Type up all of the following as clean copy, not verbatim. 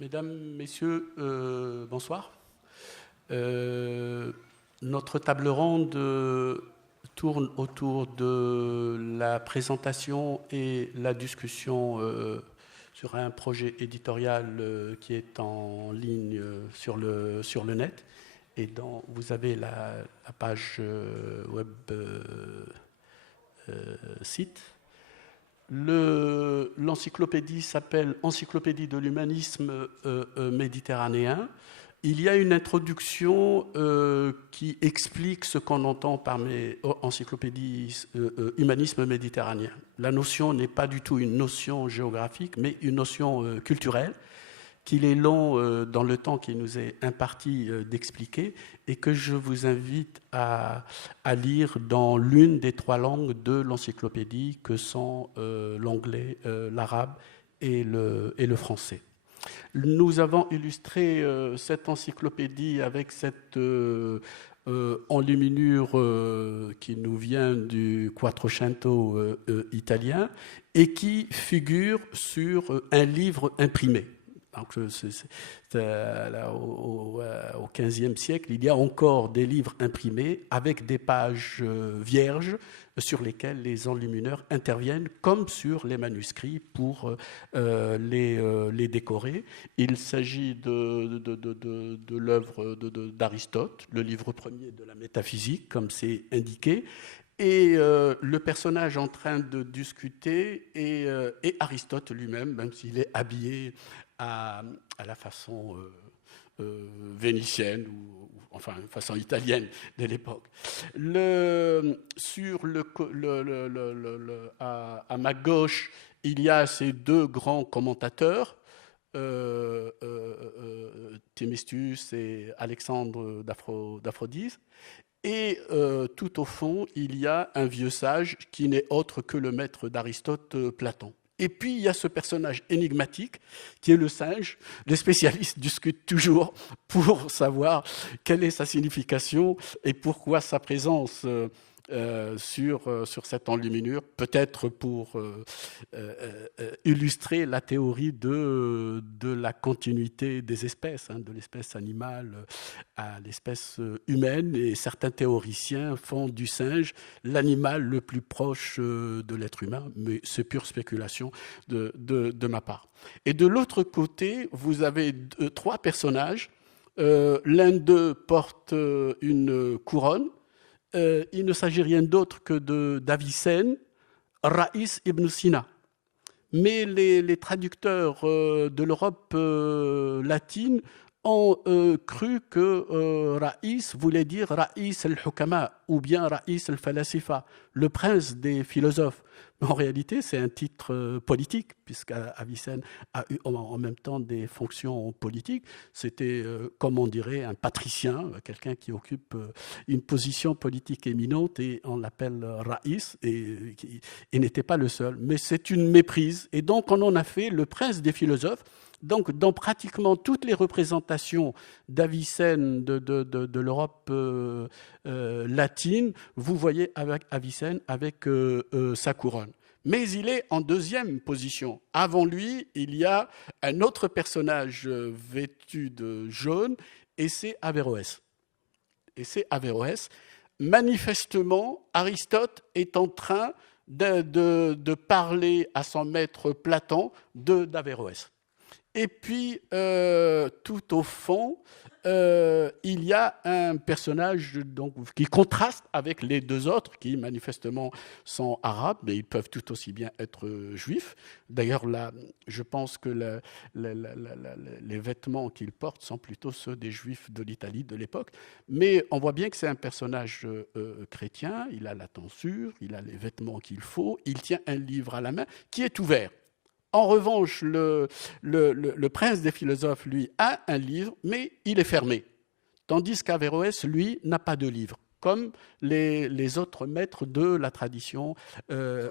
Mesdames, Messieurs, bonsoir. Notre table ronde tourne autour de la présentation et la discussion sur un projet éditorial qui est en ligne sur le net. Et dont vous avez la page web site. L'encyclopédie s'appelle Encyclopédie de l'humanisme méditerranéen. Il y a une introduction qui explique ce qu'on entend par encyclopédie humanisme méditerranéen. La notion n'est pas du tout une notion géographique, mais une notion culturelle, qu'il est long dans le temps qui nous est imparti d'expliquer et que je vous invite à lire dans l'une des trois langues de l'encyclopédie que sont l'anglais, l'arabe et le français. Nous avons illustré cette encyclopédie avec cette enluminure qui nous vient du Quattrocento italien et qui figure sur un livre imprimé. Donc, au XVe siècle, il y a encore des livres imprimés avec des pages vierges sur lesquelles les enlumineurs interviennent, comme sur les manuscrits, pour les décorer. Il s'agit de l'œuvre d'Aristote, le livre premier de la métaphysique, comme c'est indiqué. Et le personnage en train de discuter est Aristote lui-même, même s'il est habillé à la façon vénitienne ou enfin façon italienne de l'époque. À ma gauche, il y a ces deux grands commentateurs, Thémistius et Alexandre d'Aphrodise. Et tout au fond, il y a un vieux sage qui n'est autre que le maître d'Aristote, Platon. Et puis, il y a ce personnage énigmatique qui est le singe. Les spécialistes discutent toujours pour savoir quelle est sa signification et pourquoi sa présence sur cette enluminure, peut-être pour illustrer la théorie de la continuité des espèces, de l'espèce animale à l'espèce humaine. Et certains théoriciens font du singe l'animal le plus proche de l'être humain, mais c'est pure spéculation de ma part. Et de l'autre côté, vous avez trois personnages. L'un d'eux porte une couronne. Il ne s'agit rien d'autre que d'Avicenne, Raïs ibn Sina. Mais les traducteurs de l'Europe latine ont cru que Raïs voulait dire Raïs al-Hukama ou bien Raïs al-Falasifa, le prince des philosophes. Mais en réalité, c'est un titre politique, puisqu'Avicenne a eu en même temps des fonctions politiques. C'était, comme on dirait, un patricien, quelqu'un qui occupe une position politique éminente, et on l'appelle Raïs, et il n'était pas le seul. Mais c'est une méprise, et donc on en a fait le prince des philosophes. Donc, dans pratiquement toutes les représentations d'Avicenne de l'Europe latine, vous voyez Avicenne avec sa couronne. Mais il est en deuxième position. Avant lui, il y a un autre personnage vêtu de jaune, et c'est Averroès. Manifestement, Aristote est en train de parler à son maître Platon d'Averroès. Et puis, tout au fond, il y a un personnage qui contraste avec les deux autres, qui manifestement sont arabes, mais ils peuvent tout aussi bien être juifs. D'ailleurs, là, je pense que les vêtements qu'ils portent sont plutôt ceux des juifs de l'Italie de l'époque. Mais on voit bien que c'est un personnage chrétien, il a la tonsure, il a les vêtements qu'il faut, il tient un livre à la main qui est ouvert. En revanche, le prince des philosophes, lui, a un livre, mais il est fermé. Tandis qu'Averroès, lui, n'a pas de livre, comme les autres maîtres de la tradition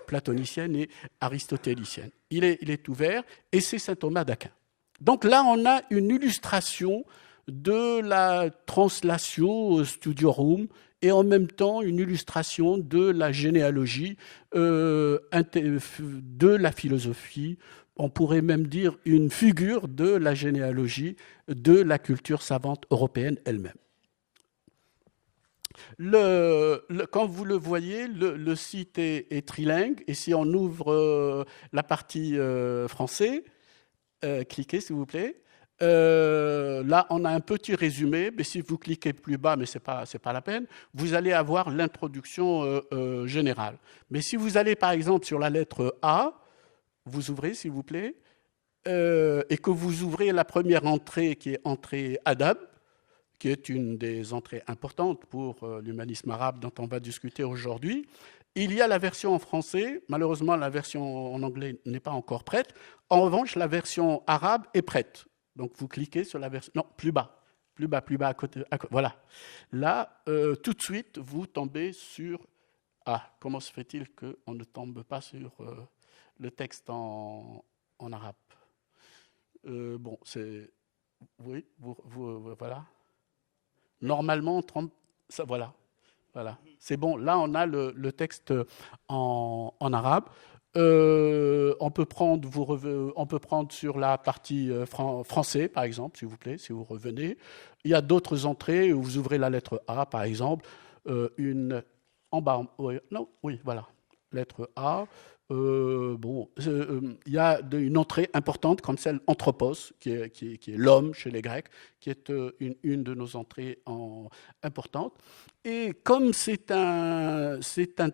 platonicienne et aristotélicienne. Il est ouvert, et c'est saint Thomas d'Aquin. Donc là, on a une illustration de la translation studiorum, et en même temps une illustration de la généalogie de la philosophie on pourrait même dire une figure de la généalogie de la culture savante européenne elle-même. Quand vous le voyez, le site est trilingue, et si on ouvre la partie français, cliquez s'il vous plaît. Là, on a un petit résumé, mais si vous cliquez plus bas, mais c'est pas la peine, vous allez avoir l'introduction générale. Mais si vous allez par exemple sur la lettre A, vous ouvrez s'il vous plaît, et que vous ouvrez la première entrée qui est entrée Adab, qui est une des entrées importantes pour l'humanisme arabe dont on va discuter aujourd'hui. Il y a la version en français. Malheureusement, la version en anglais n'est pas encore prête. En revanche, la version arabe est prête. Donc, vous cliquez sur la version... Non, plus bas, à côté. Voilà. Là, tout de suite, vous tombez sur... Ah, comment se fait-il qu'on ne tombe pas sur le texte en arabe? Bon, c'est... Oui, voilà. Normalement, ça, voilà. C'est bon. Là, on a le texte en arabe. On peut prendre sur la partie français, par exemple, s'il vous plaît, si vous revenez. Il y a d'autres entrées où vous ouvrez la lettre A, par exemple, en bas. Oui, voilà, lettre A. Il y a une entrée importante comme celle anthropos, qui est l'homme chez les Grecs, qui est une de nos entrées importantes. Et comme c'est un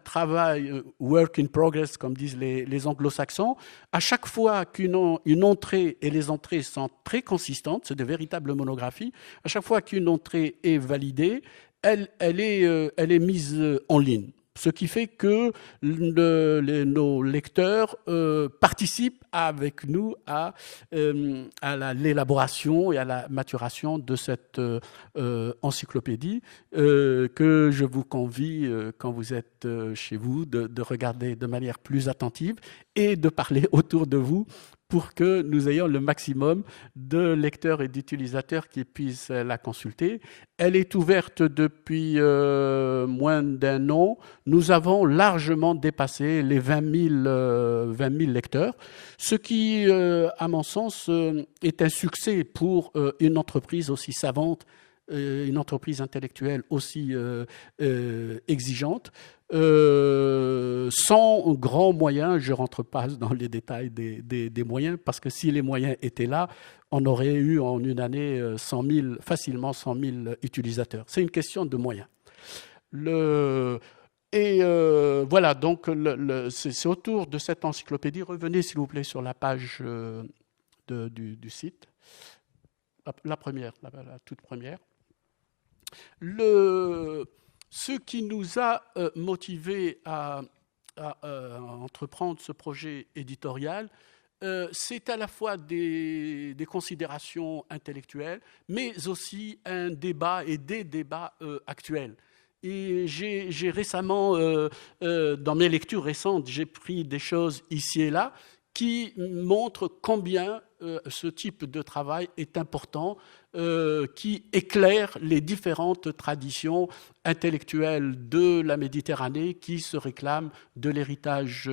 travail work in progress, comme disent les anglo-saxons, à chaque fois qu'une entrée, et les entrées sont très consistantes, c'est de véritables monographies, à chaque fois qu'une entrée est validée, elle est mise en ligne. Ce qui fait que nos lecteurs participent avec nous à l'élaboration et à la maturation de cette encyclopédie que je vous convie, quand vous êtes chez vous, de regarder de manière plus attentive et de parler autour de vous pour que nous ayons le maximum de lecteurs et d'utilisateurs qui puissent la consulter. Elle est ouverte depuis moins d'un an. Nous avons largement dépassé les 20 000 lecteurs, ce qui, à mon sens, est un succès pour une entreprise aussi savante, une entreprise intellectuelle aussi exigeante. Sans grands moyens, je ne rentre pas dans les détails des moyens, parce que si les moyens étaient là, on aurait eu en une année facilement 100 000 utilisateurs. C'est une question de moyens. Voilà, donc c'est autour de cette encyclopédie. Revenez s'il vous plaît sur la page du site, la première, la toute première. Ce qui nous a motivés à entreprendre ce projet éditorial, c'est à la fois des considérations intellectuelles, mais aussi un débat et des débats actuels. Et j'ai récemment, dans mes lectures récentes, j'ai pris des choses ici et là qui montrent combien ce type de travail est important, qui éclaire les différentes traditions intellectuelles de la Méditerranée qui se réclament de l'héritage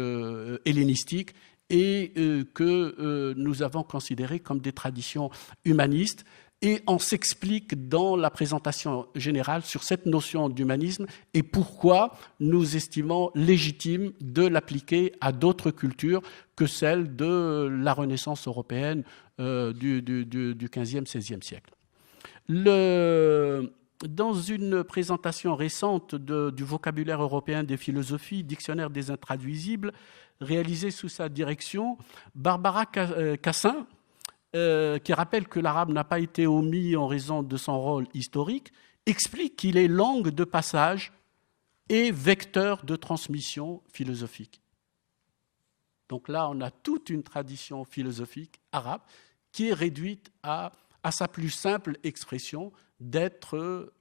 hellénistique et que nous avons considéré comme des traditions humanistes. Et on s'explique dans la présentation générale sur cette notion d'humanisme et pourquoi nous estimons légitime de l'appliquer à d'autres cultures que celles de la Renaissance européenne du XVe, XVIe siècle. Dans une présentation récente du vocabulaire européen des philosophies, dictionnaire des intraduisibles, réalisé sous sa direction, Barbara Cassin, qui rappelle que l'arabe n'a pas été omis en raison de son rôle historique, explique qu'il est langue de passage et vecteur de transmission philosophique. Donc là, on a toute une tradition philosophique arabe qui est réduite à sa plus simple expression d'être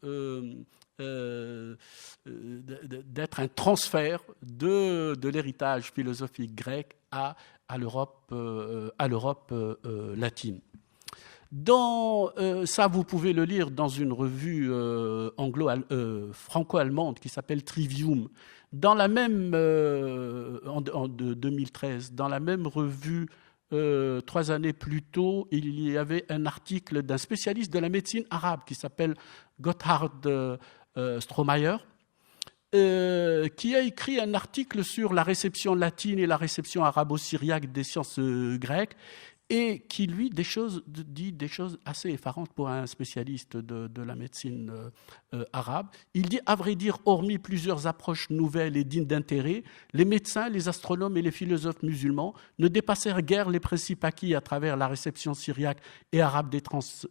un transfert de l'héritage philosophique grec à l'Europe latine. Ça, vous pouvez le lire dans une revue franco-allemande qui s'appelle Trivium. En 2013, dans la même revue 3 années plus tôt, il y avait un article d'un spécialiste de la médecine arabe qui s'appelle Gotthard Strohmayer, qui a écrit un article sur la réception latine et la réception arabo-syriaque des sciences grecques, et qui, lui, dit des choses assez effarantes pour un spécialiste de la médecine arabe. Il dit, à vrai dire, hormis plusieurs approches nouvelles et dignes d'intérêt, les médecins, les astronomes et les philosophes musulmans ne dépassèrent guère les principes acquis à travers la réception syriaque et arabe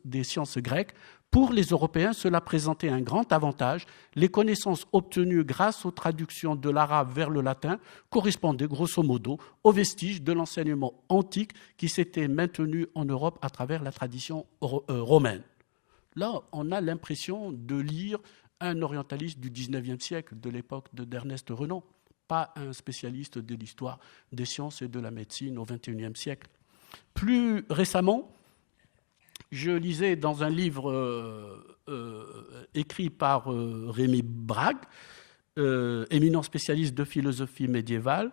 des sciences grecques. Pour les Européens, cela présentait un grand avantage. Les connaissances obtenues grâce aux traductions de l'arabe vers le latin correspondaient grosso modo aux vestiges de l'enseignement antique qui s'était maintenu en Europe à travers la tradition romaine. Là, on a l'impression de lire un orientaliste du XIXe siècle, de l'époque d'Ernest Renan, pas un spécialiste de l'histoire des sciences et de la médecine au XXIe siècle. Plus récemment, je lisais dans un livre écrit par Rémi Brague, éminent spécialiste de philosophie médiévale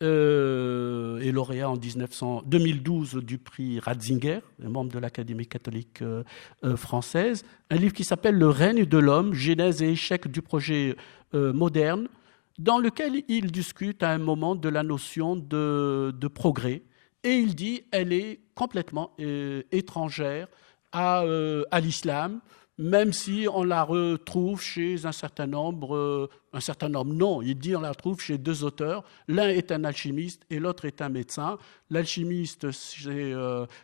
et lauréat en 2012 du prix Ratzinger, membre de l'Académie catholique française, un livre qui s'appelle « Le règne de l'homme, genèse et échec du projet moderne », dans lequel il discute à un moment de la notion de progrès. Et il dit qu'elle est complètement étrangère à l'islam, même si on la retrouve chez un certain nombre non, il dit on la retrouve chez 2 auteurs, l'un est un alchimiste et l'autre est un médecin. L'alchimiste, c'est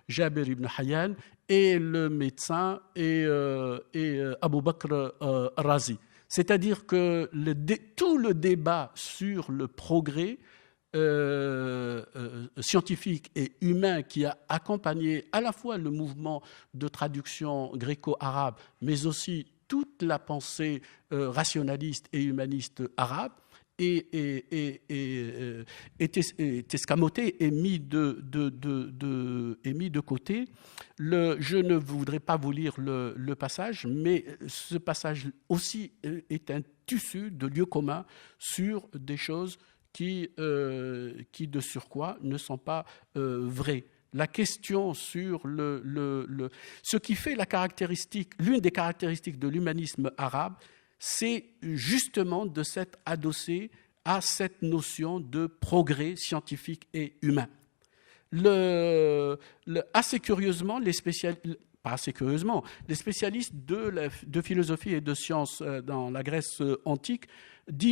Jabir ibn Hayyan, et le médecin est Abu Bakr Razi. C'est-à-dire que tout le débat sur le progrès scientifique et humain qui a accompagné à la fois le mouvement de traduction gréco-arabe, mais aussi toute la pensée rationaliste et humaniste arabe, est escamoté et mis de côté. Je ne voudrais pas vous lire le passage, mais ce passage aussi est un tissu de lieux communs sur des choses qui de surcroît ne sont pas vraies. La question sur ce qui fait l'une des caractéristiques de l'humanisme arabe, c'est justement de s'être adossé à cette notion de progrès scientifique et humain. Assez curieusement, les spécialistes de philosophie et de sciences dans la Grèce antique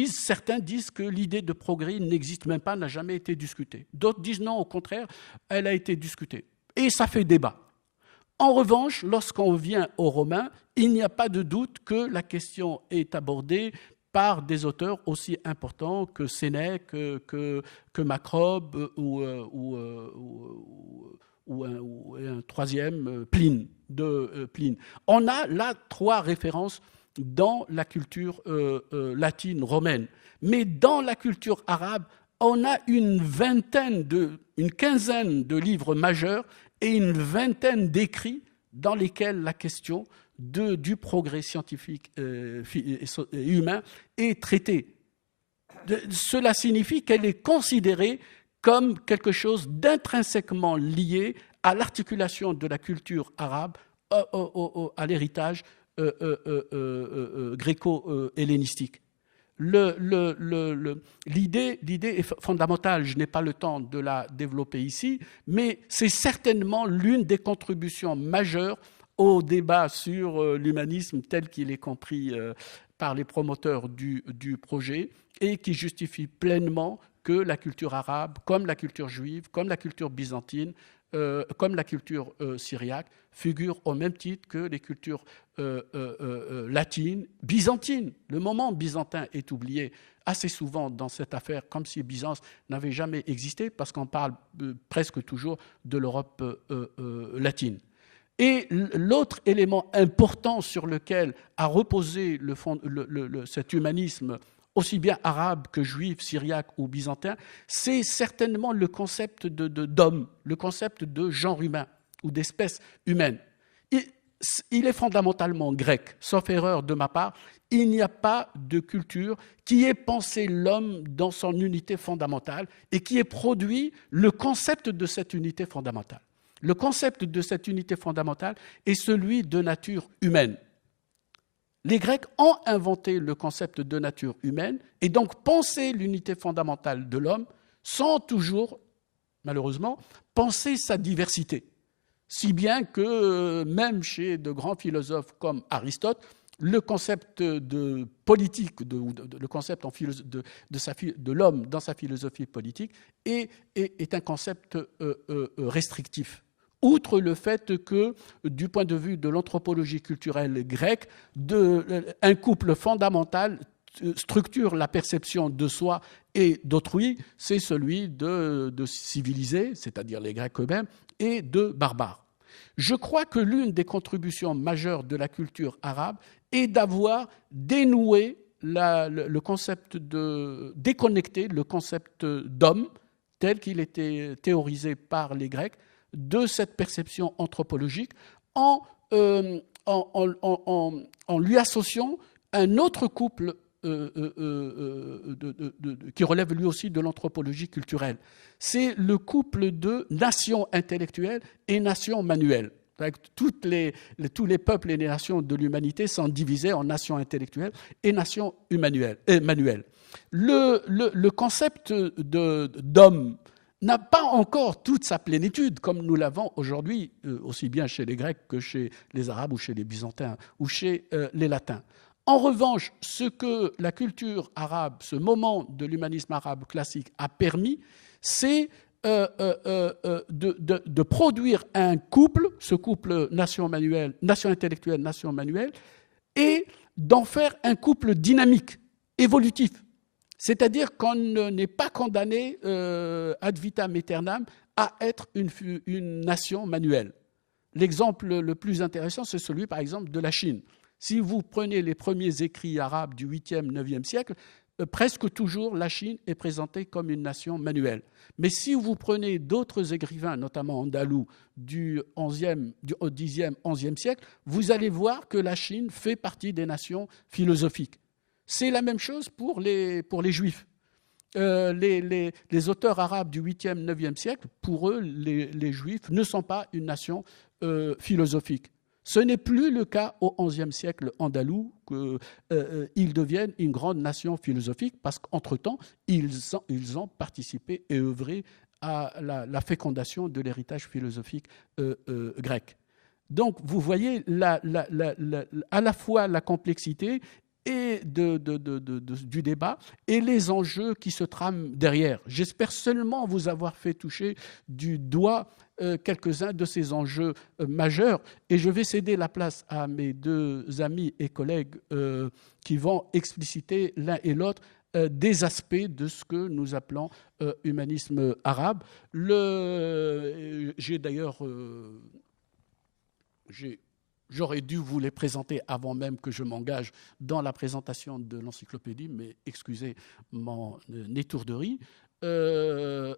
certains disent que l'idée de progrès n'existe même pas, n'a jamais été discutée. D'autres disent non, au contraire, elle a été discutée. Et ça fait débat. En revanche, lorsqu'on vient aux Romains, il n'y a pas de doute que la question est abordée par des auteurs aussi importants que Sénèque, que Macrobe ou un troisième, Pline. On a là 3 références dans la culture latine, romaine. Mais dans la culture arabe, on a une quinzaine de livres majeurs et une vingtaine d'écrits dans lesquels la question du progrès scientifique et humain est traitée. Cela signifie qu'elle est considérée comme quelque chose d'intrinsèquement lié à l'articulation de la culture arabe, à l'héritage gréco-hellénistique. L'idée est fondamentale, je n'ai pas le temps de la développer ici, mais c'est certainement l'une des contributions majeures au débat sur l'humanisme tel qu'il est compris par les promoteurs du projet et qui justifie pleinement que la culture arabe, comme la culture juive, comme la culture byzantine, comme la culture syriaque, figurent au même titre que les cultures latines, byzantines. Le moment byzantin est oublié assez souvent dans cette affaire, comme si Byzance n'avait jamais existé, parce qu'on parle presque toujours de l'Europe latine. Et l'autre élément important sur lequel a reposé cet humanisme, aussi bien arabe que juif, syriaque ou byzantin, c'est certainement le concept d'homme, le concept de genre humain ou d'espèce humaine. Il est fondamentalement grec, sauf erreur de ma part. il n'y a pas de culture qui ait pensé l'homme dans son unité fondamentale et qui ait produit le concept de cette unité fondamentale. Le concept de cette unité fondamentale est celui de nature humaine. Les Grecs ont inventé le concept de nature humaine et donc pensé l'unité fondamentale de l'homme sans toujours, malheureusement, penser sa diversité. Si bien que même chez de grands philosophes comme Aristote, le concept de politique, le concept de l'homme dans sa philosophie politique est un concept restrictif. Outre le fait que, du point de vue de l'anthropologie culturelle grecque, un couple fondamental structure la perception de soi et d'autrui, c'est celui de civilisés, c'est-à-dire les Grecs eux-mêmes, et de barbares. Je crois que l'une des contributions majeures de la culture arabe est d'avoir dénoué le concept déconnecté le concept d'homme, tel qu'il était théorisé par les Grecs, de cette perception anthropologique en lui associant un autre couple qui relève lui aussi de l'anthropologie culturelle. C'est le couple de nations intellectuelles et nations manuelles. Tous les peuples et les nations de l'humanité sont divisés en nations intellectuelles et nations manuelles. Le concept d'homme n'a pas encore toute sa plénitude, comme nous l'avons aujourd'hui, aussi bien chez les Grecs que chez les Arabes ou chez les Byzantins ou chez les Latins. En revanche, ce que la culture arabe, ce moment de l'humanisme arabe classique a permis, c'est de produire un couple, ce couple nation intellectuelle, nation manuelle, et d'en faire un couple dynamique, évolutif. C'est-à-dire qu'on n'est pas condamné ad vitam aeternam à être une nation manuelle. L'exemple le plus intéressant, c'est celui, par exemple, de la Chine. Si vous prenez les premiers écrits arabes du 8e, 9e siècle, presque toujours la Chine est présentée comme une nation manuelle. Mais si vous prenez d'autres écrivains, notamment andalous, du 10e, 11e siècle, vous allez voir que la Chine fait partie des nations philosophiques. C'est la même chose pour les Juifs. Les auteurs arabes du 8e, 9e siècle, pour eux, les Juifs ne sont pas une nation philosophique. Ce n'est plus le cas au XIe siècle andalou qu'ils deviennent une grande nation philosophique parce qu'entre-temps, ils ont participé et œuvré à la fécondation de l'héritage philosophique grec. Donc, vous voyez à la fois la complexité et du débat et les enjeux qui se trament derrière. J'espère seulement vous avoir fait toucher du doigt quelques-uns de ces enjeux majeurs et je vais céder la place à mes deux amis et collègues qui vont expliciter l'un et l'autre des aspects de ce que nous appelons humanisme arabe. J'aurais dû vous les présenter avant même que je m'engage dans la présentation de l'encyclopédie, mais excusez mon étourderie. Je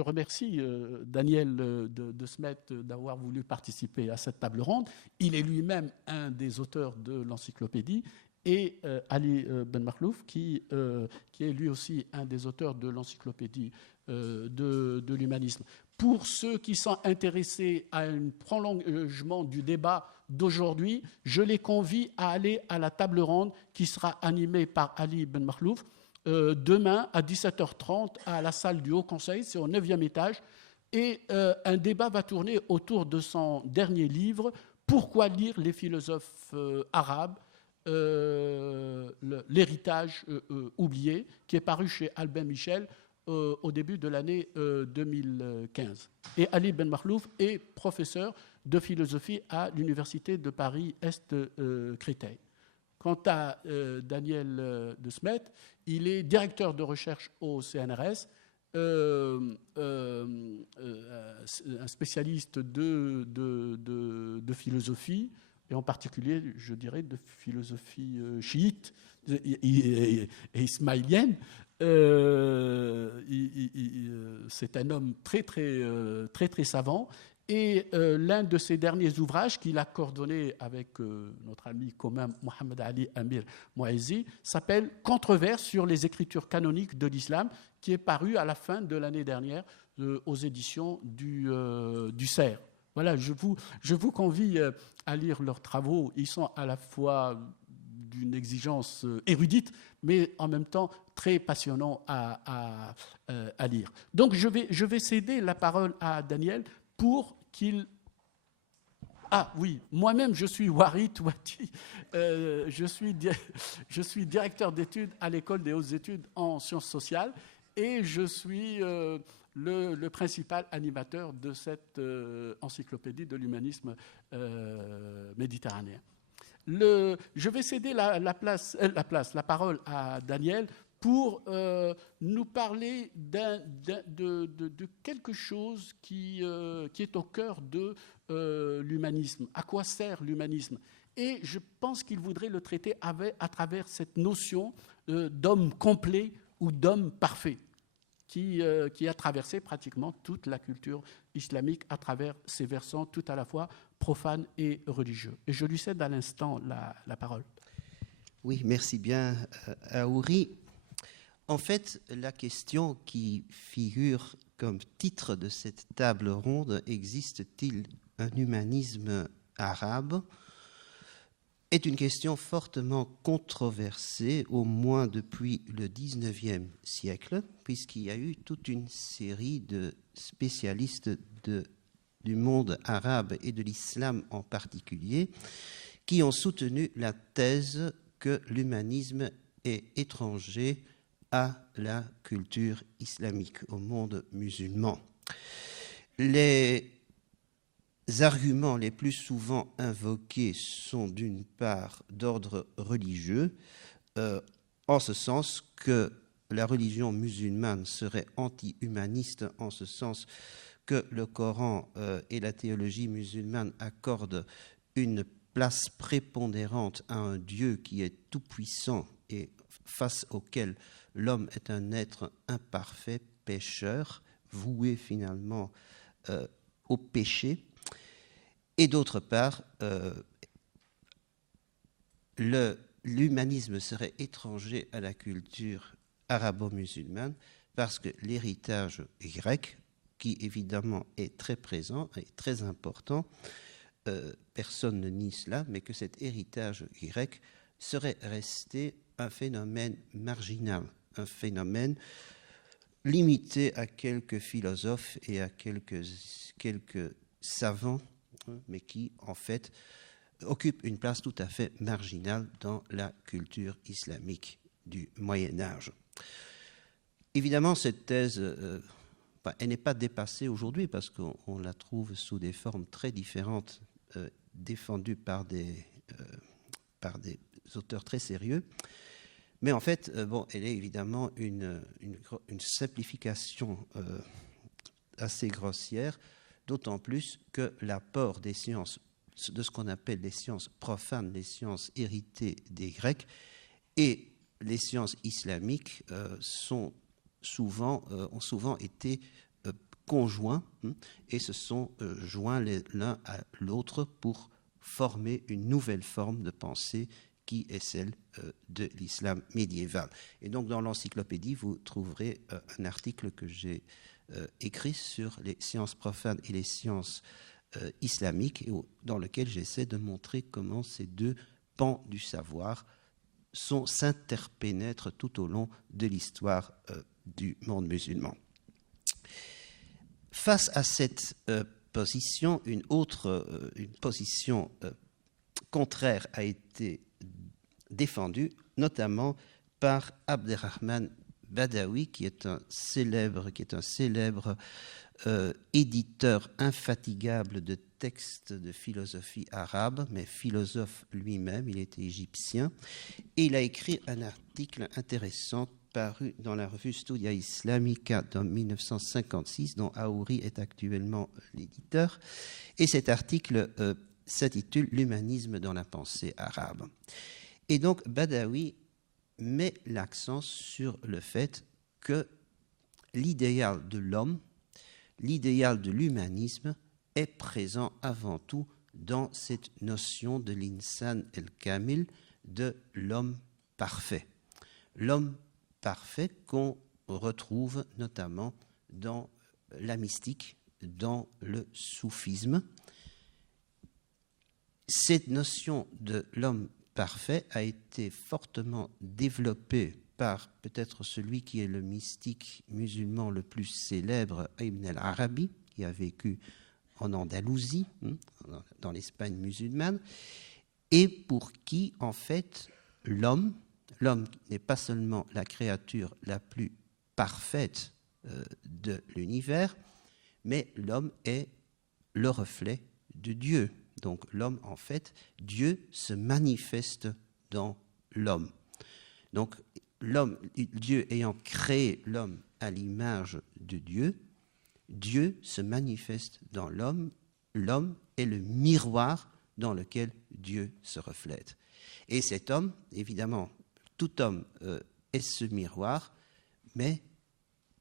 remercie Daniel de Smet d'avoir voulu participer à cette table ronde. Il est lui-même un des auteurs de l'encyclopédie et Ali Ben Makhlouf qui est lui aussi un des auteurs de l'encyclopédie de l'humanisme. Pour ceux qui sont intéressés à un prolongement du débat d'aujourd'hui, je les convie à aller à la table ronde qui sera animée par Ali Ben Makhlouf demain à 17h30 à la salle du Haut Conseil, c'est au 9e étage. Et un débat va tourner autour de son dernier livre, « Pourquoi lire les philosophes arabes ?» l'héritage oublié, qui est paru chez Albin Michel au début de l'année 2015. Et Ali Ben Makhlouf est professeur de philosophie à l'Université de Paris-Est-Créteil. Quant à Daniel de Smet, il est directeur de recherche au CNRS, un spécialiste de philosophie, et en particulier, je dirais, de philosophie chiite et ismaélienne. C'est un homme très, très, très, très savant Et l'un de ses derniers ouvrages qu'il a coordonné avec notre ami commun Mohamed Ali Amir Mouaizi s'appelle « Controverse sur les écritures canoniques de l'islam » qui est paru à la fin de l'année dernière aux éditions du CERF. Voilà, je vous convie à lire leurs travaux. Ils sont à la fois d'une exigence érudite, mais en même temps très passionnants à lire. Donc je vais céder la parole à Daniel pour qu'il... Ah oui, moi-même je suis Warit Ouati, je suis directeur d'études à l'École des hautes études en sciences sociales et je suis le principal animateur de cette encyclopédie de l'humanisme méditerranéen. Je vais céder la parole à Daniel pour nous parler de quelque chose qui est au cœur de l'humanisme. À quoi sert l'humanisme? Et je pense qu'il voudrait le traiter à travers cette notion d'homme complet ou d'homme parfait qui a traversé pratiquement toute la culture islamique à travers ses versants tout à la fois profanes et religieux. Et je lui cède à l'instant la parole. Oui, merci bien, Aouri. En fait, la question qui figure comme titre de cette table ronde, existe-t-il un humanisme arabe, est une question fortement controversée, au moins depuis le XIXe siècle, puisqu'il y a eu toute une série de spécialistes du monde arabe et de l'islam en particulier, qui ont soutenu la thèse que l'humanisme est étranger à la culture islamique, au monde musulman. Les arguments les plus souvent invoqués sont d'une part d'ordre religieux, en ce sens que la religion musulmane serait anti-humaniste, en ce sens que le Coran et la théologie musulmane accordent une place prépondérante à un Dieu qui est tout-puissant et face auquel l'homme est un être imparfait, pécheur, voué finalement au péché. Et d'autre part, l'humanisme serait étranger à la culture arabo-musulmane parce que l'héritage grec, qui évidemment est très présent et très important, personne ne nie cela, mais que cet héritage grec serait resté un phénomène marginal, un phénomène limité à quelques philosophes et à quelques savants, mais qui, en fait, occupe une place tout à fait marginale dans la culture islamique du Moyen-Âge. Évidemment, cette thèse, elle n'est pas dépassée aujourd'hui parce qu'on la trouve sous des formes très différentes, défendues par des auteurs très sérieux. Mais en fait, elle est évidemment une simplification assez grossière, d'autant plus que l'apport des sciences, de ce qu'on appelle les sciences profanes, les sciences héritées des Grecs, et les sciences islamiques ont souvent été conjoints et se sont joints l'un à l'autre pour former une nouvelle forme de pensée qui est celle de l'islam médiéval. Et donc dans l'encyclopédie, vous trouverez un article que j'ai écrit sur les sciences profanes et les sciences islamiques, dans lequel j'essaie de montrer comment ces deux pans du savoir s'interpénètrent tout au long de l'histoire du monde musulman. Face à cette position, une position contraire a été défendue, notamment par Abderrahman Badawi, qui est un célèbre éditeur infatigable de textes de philosophie arabe, mais philosophe lui-même, il était égyptien, et il a écrit un article intéressant paru dans la revue Studia Islamica en 1956, dont Aouri est actuellement l'éditeur, et cet article s'intitule « L'humanisme dans la pensée arabe ». Et donc Badawi met l'accent sur le fait que l'idéal de l'homme, l'idéal de l'humanisme est présent avant tout dans cette notion de l'insan el-kamil, de l'homme parfait. L'homme parfait qu'on retrouve notamment dans la mystique, dans le soufisme. Cette notion de l'homme parfait a été fortement développée par peut-être celui qui est le mystique musulman le plus célèbre, Ibn al-Arabi, qui a vécu en Andalousie, dans l'Espagne musulmane, et pour qui, en fait, l'homme n'est pas seulement la créature la plus parfaite de l'univers, mais l'homme est le reflet de Dieu. Donc l'homme, en fait, Dieu se manifeste dans l'homme. Donc Dieu ayant créé l'homme à l'image de Dieu, Dieu se manifeste dans l'homme. L'homme est le miroir dans lequel Dieu se reflète. Et cet homme, évidemment, tout homme est ce miroir, mais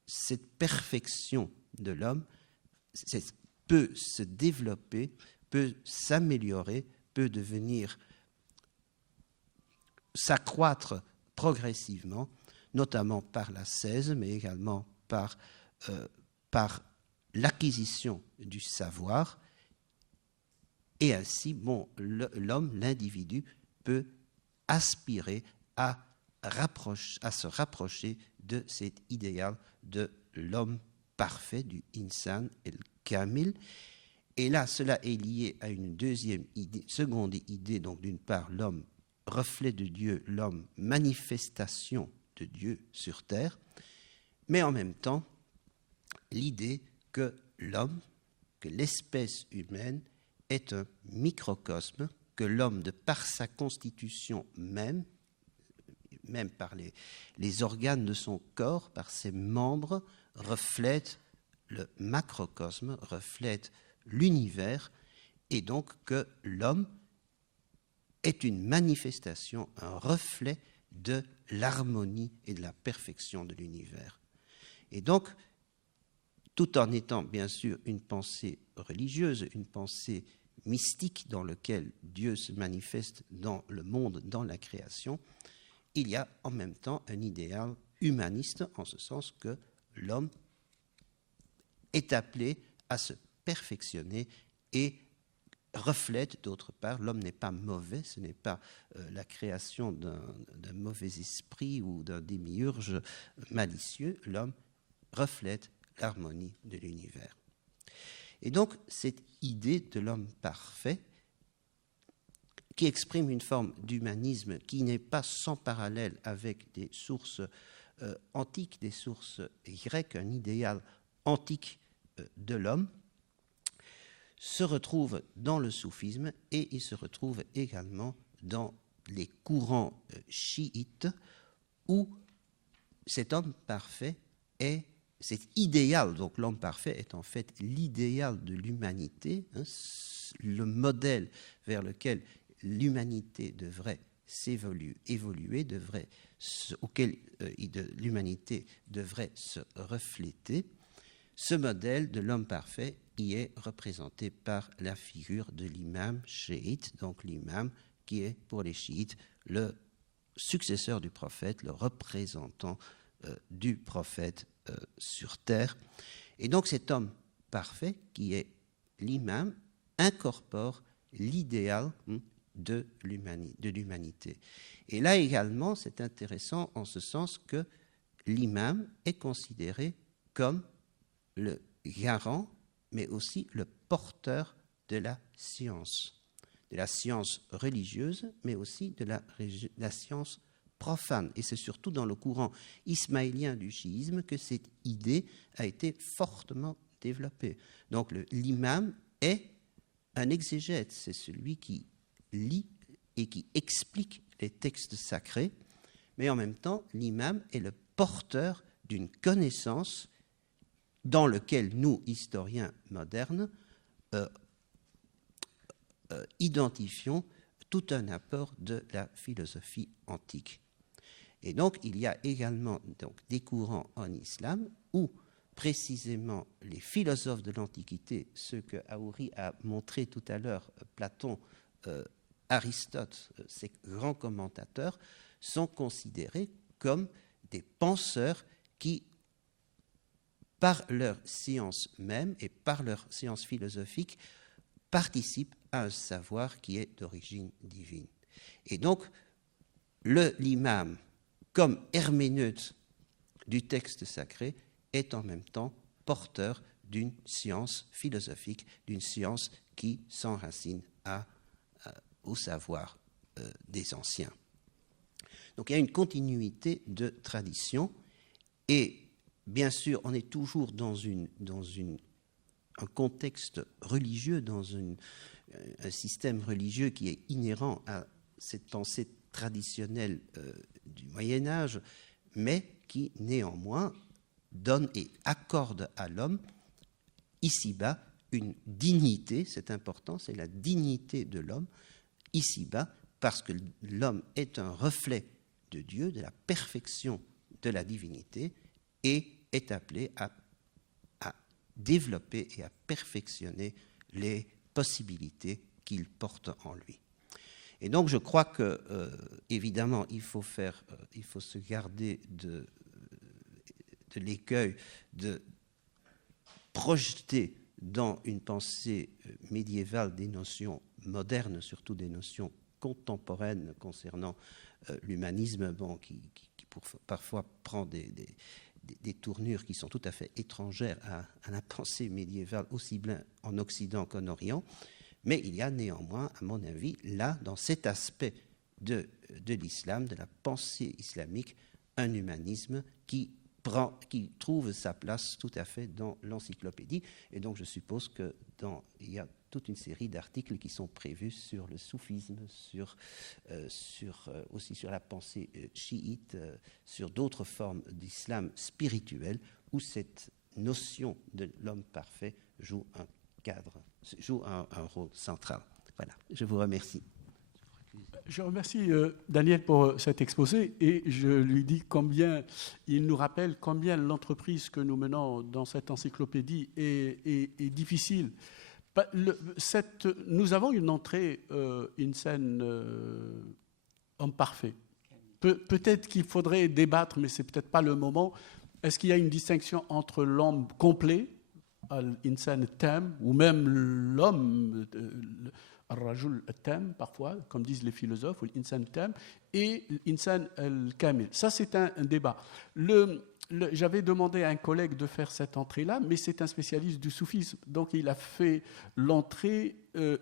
cette perfection de l'homme peut se développer, peut s'améliorer, peut s'accroître progressivement, notamment par l'ascèse, mais également par l'acquisition du savoir. Et ainsi, l'homme, l'individu, peut aspirer à se rapprocher de cet idéal de l'homme parfait, du insan el-kamil. Et là, cela est lié à une seconde idée, donc d'une part l'homme reflet de Dieu, l'homme manifestation de Dieu sur terre, mais en même temps l'idée que l'homme, que l'espèce humaine est un microcosme, que l'homme, de par sa constitution même par les organes de son corps, par ses membres, reflète le macrocosme, reflète l'univers, et donc que l'homme est une manifestation, un reflet de l'harmonie et de la perfection de l'univers. Et donc, tout en étant bien sûr une pensée religieuse, une pensée mystique dans laquelle Dieu se manifeste dans le monde, dans la création, il y a en même temps un idéal humaniste, en ce sens que l'homme est appelé à se perfectionner et reflète d'autre part, l'homme n'est pas mauvais, ce n'est pas la création d'un mauvais esprit ou d'un démiurge malicieux, l'homme reflète l'harmonie de l'univers. Et donc, cette idée de l'homme parfait, qui exprime une forme d'humanisme qui n'est pas sans parallèle avec des sources antiques, des sources grecques, un idéal antique de l'homme, se retrouve dans le soufisme et il se retrouve également dans les courants chiites où cet homme parfait cet idéal, donc l'homme parfait est en fait l'idéal de l'humanité, le modèle vers lequel l'humanité devrait évoluer, auquel l'humanité devrait se refléter. Ce modèle de l'homme parfait y est représenté par la figure de l'imam chiite, donc l'imam qui est pour les chiites le successeur du prophète, le représentant du prophète sur terre. Et donc cet homme parfait qui est l'imam incorpore l'idéal de l'humanité. Et là également, c'est intéressant en ce sens que l'imam est considéré comme le garant, mais aussi le porteur de la science religieuse, mais aussi de la science profane. Et c'est surtout dans le courant ismaélien du chiisme que cette idée a été fortement développée. Donc l'imam est un exégète, c'est celui qui lit et qui explique les textes sacrés, mais en même temps, l'imam est le porteur d'une connaissance dans lequel nous, historiens modernes, identifions tout un apport de la philosophie antique. Et donc, il y a également des courants en islam où précisément les philosophes de l'Antiquité, ceux que Haouri a montré tout à l'heure, Platon, Aristote, ces grands commentateurs, sont considérés comme des penseurs qui, par leur science même et par leur science philosophique, participent à un savoir qui est d'origine divine. Et donc, l'imam, comme herméneute du texte sacré, est en même temps porteur d'une science philosophique, d'une science qui s'enracine au savoir des anciens. Donc il y a une continuité de tradition et bien sûr on est toujours dans un contexte religieux, dans un système religieux qui est inhérent à cette pensée traditionnelle du Moyen-Âge, mais qui néanmoins donne et accorde à l'homme, ici-bas, une dignité, c'est important, c'est la dignité de l'homme, ici-bas, parce que l'homme est un reflet de Dieu, de la perfection de la divinité, et est appelé à développer et à perfectionner les possibilités qu'il porte en lui. Et donc je crois que, évidemment, il faut se garder de l'écueil de projeter dans une pensée médiévale des notions modernes, surtout des notions contemporaines concernant l'humanisme, qui parfois prend des tournures qui sont tout à fait étrangères à la pensée médiévale, aussi bien en Occident qu'en Orient. Mais il y a néanmoins, à mon avis, là, dans cet aspect de l'islam, de la pensée islamique, un humanisme qui trouve sa place tout à fait dans l'encyclopédie. Et donc je suppose qu'il y a toute une série d'articles qui sont prévus sur le soufisme, aussi sur la pensée chiite, sur d'autres formes d'islam spirituel, où cette notion de l'homme parfait joue un rôle central. Voilà, je vous remercie. Je remercie Daniel pour cet exposé et je lui dis il nous rappelle combien l'entreprise que nous menons dans cette encyclopédie est difficile. Nous avons une entrée, une scène homme parfait. Peut-être qu'il faudrait débattre, mais ce n'est peut-être pas le moment. Est-ce qu'il y a une distinction entre l'homme complet, l'insan tam, ou même l'homme Al-Rajul al-Tam, parfois, comme disent les philosophes, ou l'insan tam, et l'insan al-Kamil. Ça, c'est un débat. J'avais demandé à un collègue de faire cette entrée-là, mais c'est un spécialiste du soufisme. Donc, il a fait l'entrée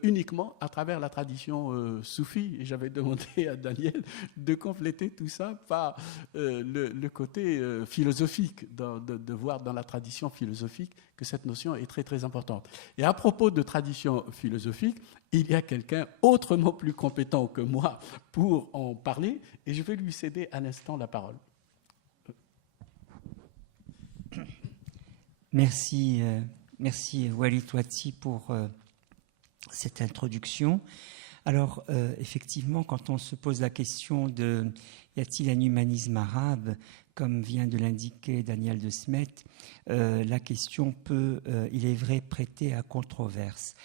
uniquement à travers la tradition soufie. Et j'avais demandé à Daniel de compléter tout ça par le côté philosophique, de voir dans la tradition philosophique que cette notion est très, très importante. Et à propos de tradition philosophique, il y a quelqu'un autrement plus compétent que moi pour en parler, et je vais lui céder à l'instant la parole. Merci Walid Touati pour cette introduction. Alors, effectivement, quand on se pose la question de y a-t-il un humanisme arabe, comme vient de l'indiquer Daniel de Smet, la question peut, il est vrai, prêter à controverse.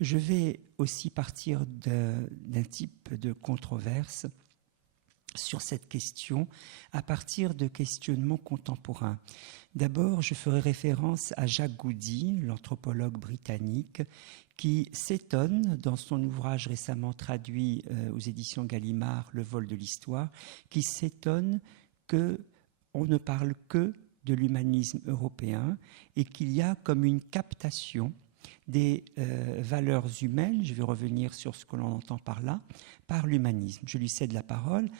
Je vais aussi partir d'un type de controverse sur cette question à partir de questionnements contemporains. D'abord, je ferai référence à Jacques Goudy, l'anthropologue britannique, qui s'étonne, dans son ouvrage récemment traduit aux éditions Gallimard, Le vol de l'histoire, qui s'étonne qu'on ne parle que de l'humanisme européen et qu'il y a comme une captation des valeurs humaines, je vais revenir sur ce que l'on entend par là, par l'humanisme. Je lui cède la parole.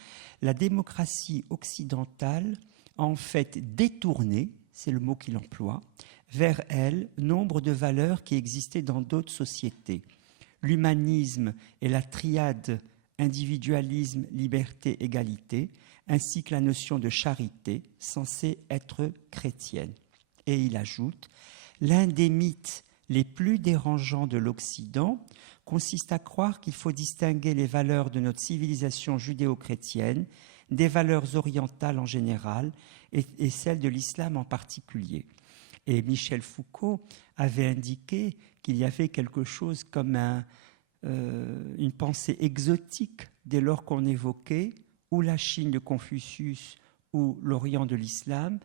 La démocratie occidentale a en fait détourné, c'est le mot qu'il emploie, vers elle nombre de valeurs qui existaient dans d'autres sociétés. L'humanisme et la triade individualisme, liberté, égalité, ainsi que la notion de charité, censée être chrétienne. Et il ajoute, l'un des mythes les plus dérangeants de l'Occident consiste à croire qu'il faut distinguer les valeurs de notre civilisation judéo-chrétienne des valeurs orientales en général et celles de l'islam en particulier. Et Michel Foucault avait indiqué qu'il y avait quelque chose comme une pensée exotique dès lors qu'on évoquait ou la Chine de Confucius ou l'Orient de l'islam,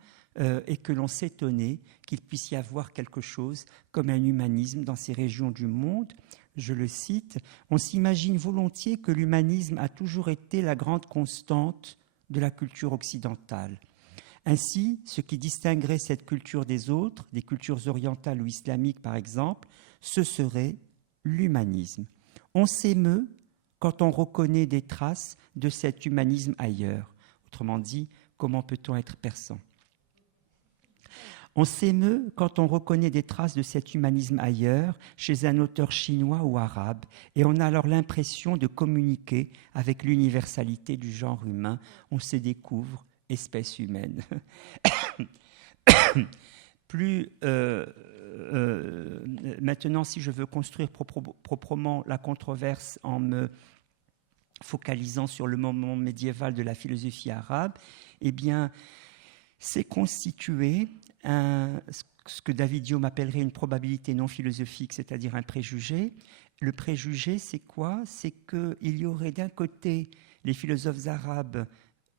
et que l'on s'étonnait qu'il puisse y avoir quelque chose comme un humanisme dans ces régions du monde. Je le cite, « On s'imagine volontiers que l'humanisme a toujours été la grande constante de la culture occidentale. Ainsi, ce qui distinguerait cette culture des autres, des cultures orientales ou islamiques par exemple, ce serait l'humanisme. On s'émeut quand on reconnaît des traces de cet humanisme ailleurs. » Autrement dit, comment peut-on être persan ? On s'émeut quand on reconnaît des traces de cet humanisme ailleurs, chez un auteur chinois ou arabe, et on a alors l'impression de communiquer avec l'universalité du genre humain. On se découvre espèce humaine. Maintenant, si je veux construire proprement la controverse en me focalisant sur le moment médiéval de la philosophie arabe, eh bien, c'est constitué ce que David Hume appellerait une probabilité non philosophique, c'est-à-dire un préjugé. Le préjugé, c'est quoi ? C'est qu'il y aurait d'un côté les philosophes arabes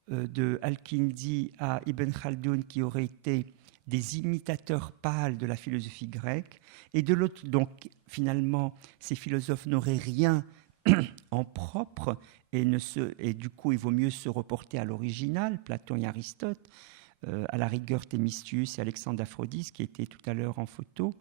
de Al-Kindi à Ibn Khaldoun qui auraient été des imitateurs pâles de la philosophie grecque, et de l'autre, donc finalement, ces philosophes n'auraient rien en propre, et du coup, il vaut mieux se reporter à l'original, Platon et Aristote, à la rigueur Thémistius et Alexandre d'Aphrodis, qui étaient tout à l'heure en photo.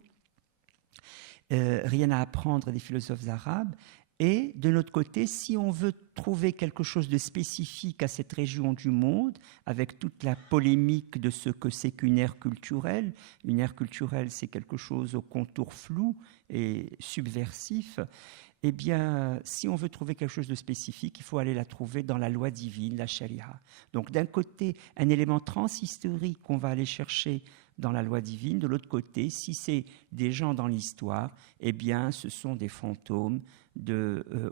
Rien à apprendre des philosophes arabes. Et de notre côté, si on veut trouver quelque chose de spécifique à cette région du monde, avec toute la polémique de ce que c'est qu'une ère culturelle, une ère culturelle, c'est quelque chose au contour flou et subversif, eh bien, si on veut trouver quelque chose de spécifique, il faut aller la trouver dans la loi divine, la sharia. Donc, d'un côté, un élément transhistorique qu'on va aller chercher dans la loi divine. De l'autre côté, si c'est des gens dans l'histoire, eh bien, ce sont des fantômes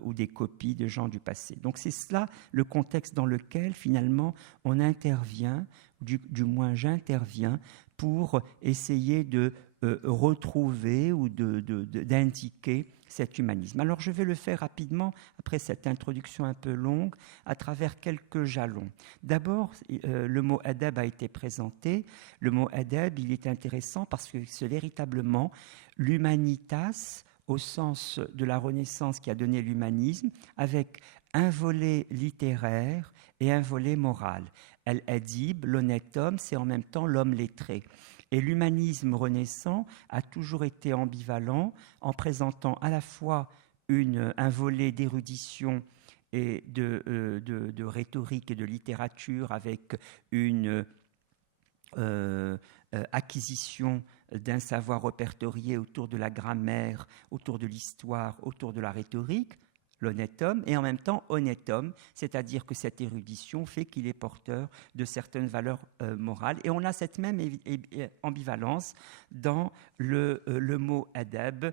ou des copies de gens du passé. Donc, c'est cela le contexte dans lequel, finalement, on intervient, du moins j'interviens, pour essayer de retrouver ou d'indiquer cet humanisme. Alors, je vais le faire rapidement, après cette introduction un peu longue, à travers quelques jalons. D'abord, le mot « adab » a été présenté. Le mot « adab », il est intéressant parce que c'est véritablement l'humanitas, au sens de la Renaissance qui a donné l'humanisme, avec un volet littéraire et un volet moral. Al-adib, l'honnête homme, c'est en même temps l'homme lettré. Et l'humanisme renaissant a toujours été ambivalent en présentant à la fois un volet d'érudition et de rhétorique et de littérature avec une acquisition d'un savoir répertorié autour de la grammaire, autour de l'histoire, autour de la rhétorique, l'honnête homme, et en même temps honnête homme, c'est-à-dire que cette érudition fait qu'il est porteur de certaines valeurs morales. Et on a cette même ambivalence dans le mot « adab »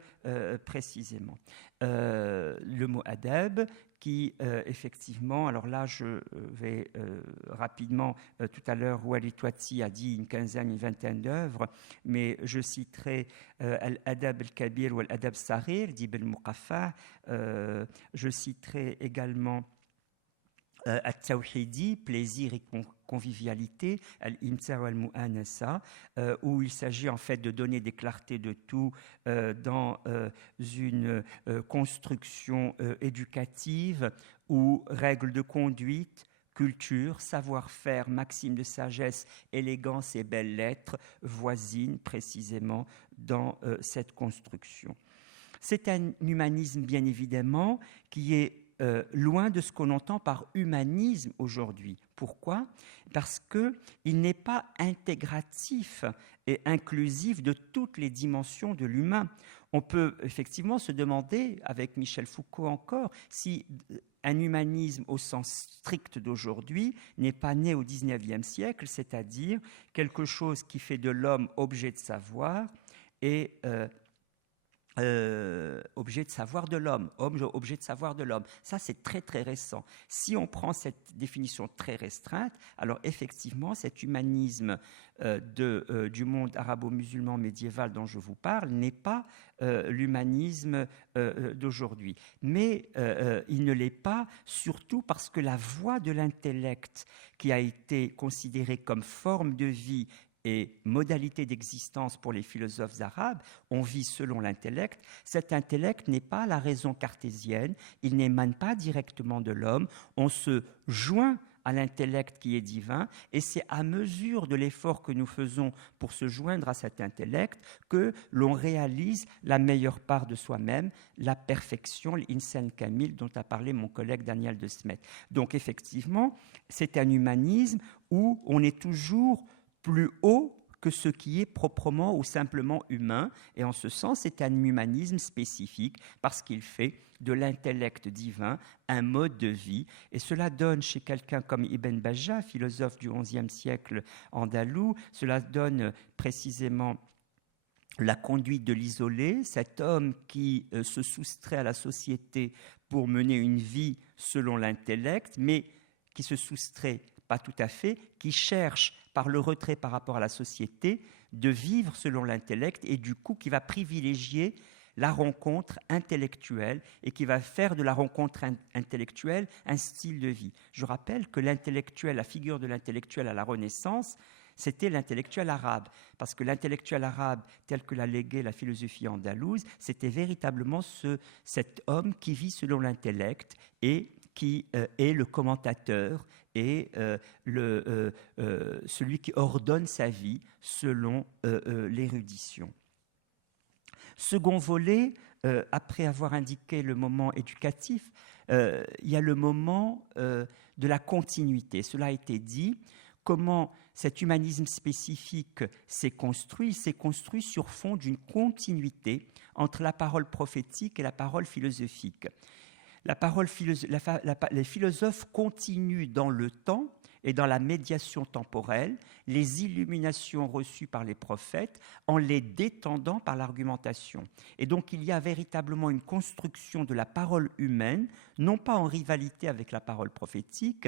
précisément. Le mot « adab » qui, effectivement, alors là, je vais rapidement, tout à l'heure, Walid Touati a dit une quinzaine, une vingtaine d'œuvres, mais je citerai Al-Adab al-Kabir ou Al-Adab Sarir d'Ibn Muqaffa. Je citerai également At-Tawhidi, plaisir et convivialité, Al-Imsa al-Mu'anasa, où il s'agit en fait de donner des clartés de tout dans une construction éducative où règles de conduite, culture, savoir-faire, maxime de sagesse, élégance et belles lettres voisinent précisément dans cette construction. C'est un humanisme, bien évidemment, qui est loin de ce qu'on entend par humanisme aujourd'hui. Pourquoi ? Parce qu'il n'est pas intégratif et inclusif de toutes les dimensions de l'humain. On peut effectivement se demander, avec Michel Foucault encore, si un humanisme au sens strict d'aujourd'hui n'est pas né au XIXe siècle, c'est-à-dire quelque chose qui fait de l'homme objet de savoir et objet de savoir de l'homme, homme, objet de savoir de l'homme. Ça, c'est très, très récent. Si on prend cette définition très restreinte, alors effectivement, cet humanisme du monde arabo-musulman médiéval dont je vous parle n'est pas l'humanisme d'aujourd'hui. Mais il ne l'est pas surtout parce que la voie de l'intellect qui a été considérée comme forme de vie et modalité d'existence pour les philosophes arabes, on vit selon l'intellect. Cet intellect n'est pas la raison cartésienne, il n'émane pas directement de l'homme, on se joint à l'intellect qui est divin, et c'est à mesure de l'effort que nous faisons pour se joindre à cet intellect que l'on réalise la meilleure part de soi-même, la perfection, l'insan kamil dont a parlé mon collègue Daniel de Smet. Donc effectivement, c'est un humanisme où on est toujours plus haut que ce qui est proprement ou simplement humain, et en ce sens, c'est un humanisme spécifique parce qu'il fait de l'intellect divin un mode de vie, et cela donne chez quelqu'un comme Ibn Bajjah, philosophe du XIe siècle andalou, cela donne précisément la conduite de l'isolé, cet homme qui se soustrait à la société pour mener une vie selon l'intellect, mais qui se soustrait pas tout à fait, qui cherche par le retrait par rapport à la société de vivre selon l'intellect et du coup qui va privilégier la rencontre intellectuelle et qui va faire de la rencontre intellectuelle un style de vie. Je rappelle que l'intellectuel, la figure de l'intellectuel à la Renaissance, c'était l'intellectuel arabe, parce que l'intellectuel arabe, tel que l'a légué la philosophie andalouse, c'était véritablement cet homme qui vit selon l'intellect et qui est le commentateur et celui qui ordonne sa vie selon l'érudition. Second volet, après avoir indiqué le moment éducatif, il y a le moment de la continuité. Cela a été dit. Comment cet humanisme spécifique s'est construit? Il s'est construit sur fond d'une continuité entre la parole prophétique et la parole philosophique. Les philosophes continuent dans le temps et dans la médiation temporelle les illuminations reçues par les prophètes en les détendant par l'argumentation. Et donc il y a véritablement une construction de la parole humaine, non pas en rivalité avec la parole prophétique,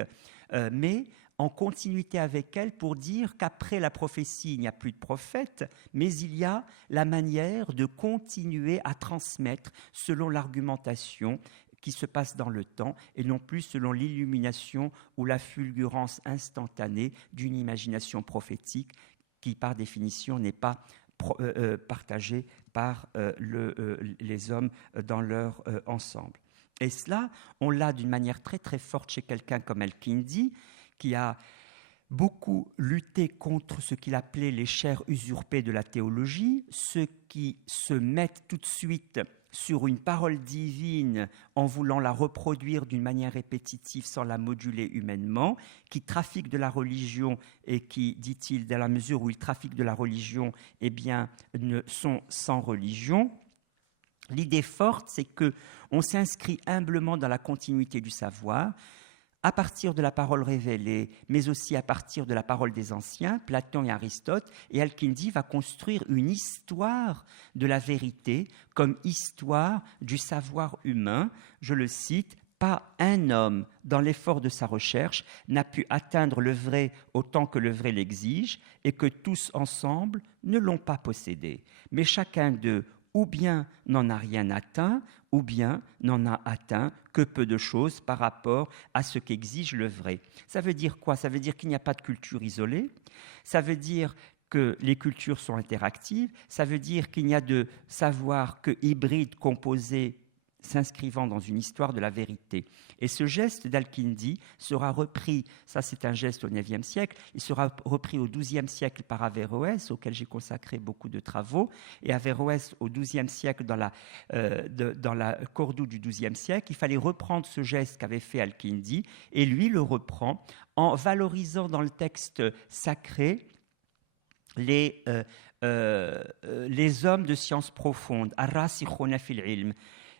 mais en continuité avec elle pour dire qu'après la prophétie, il n'y a plus de prophète, mais il y a la manière de continuer à transmettre selon l'argumentation qui se passe dans le temps et non plus selon l'illumination ou la fulgurance instantanée d'une imagination prophétique qui, par définition, n'est pas partagée par les hommes dans leur ensemble. Et cela, on l'a d'une manière très très forte chez quelqu'un comme Al-Kindi, qui a beaucoup lutté contre ce qu'il appelait les chaires usurpées de la théologie, ceux qui se mettent tout de suite sur une parole divine en voulant la reproduire d'une manière répétitive sans la moduler humainement, qui trafiquent de la religion et qui, dit-il, dans la mesure où ils trafiquent de la religion, eh bien, ne sont sans religion. L'idée forte, c'est qu'on s'inscrit humblement dans la continuité du savoir, à partir de la parole révélée, mais aussi à partir de la parole des anciens, Platon et Aristote, et Al-Kindi va construire une histoire de la vérité comme histoire du savoir humain. Je le cite, « Pas un homme, dans l'effort de sa recherche, n'a pu atteindre le vrai autant que le vrai l'exige, et que tous ensemble ne l'ont pas possédé. Mais chacun d'eux, ou bien n'en a rien atteint, ou bien n'en a atteint que peu de choses par rapport à ce qu'exige le vrai. » Ça veut dire quoi? Ça veut dire qu'il n'y a pas de culture isolée, ça veut dire que les cultures sont interactives, ça veut dire qu'il n'y a de savoir que hybride, composé, s'inscrivant dans une histoire de la vérité. Et ce geste d'Al-Kindi sera repris, ça c'est un geste au IXe siècle, il sera repris au XIIe siècle par Averroès, auquel j'ai consacré beaucoup de travaux, et Averroès au XIIe siècle, dans la Cordoue du XIIe siècle, il fallait reprendre ce geste qu'avait fait Al-Kindi, et lui le reprend en valorisant dans le texte sacré les hommes de sciences profondes, ar-rasikhuna fil ilm.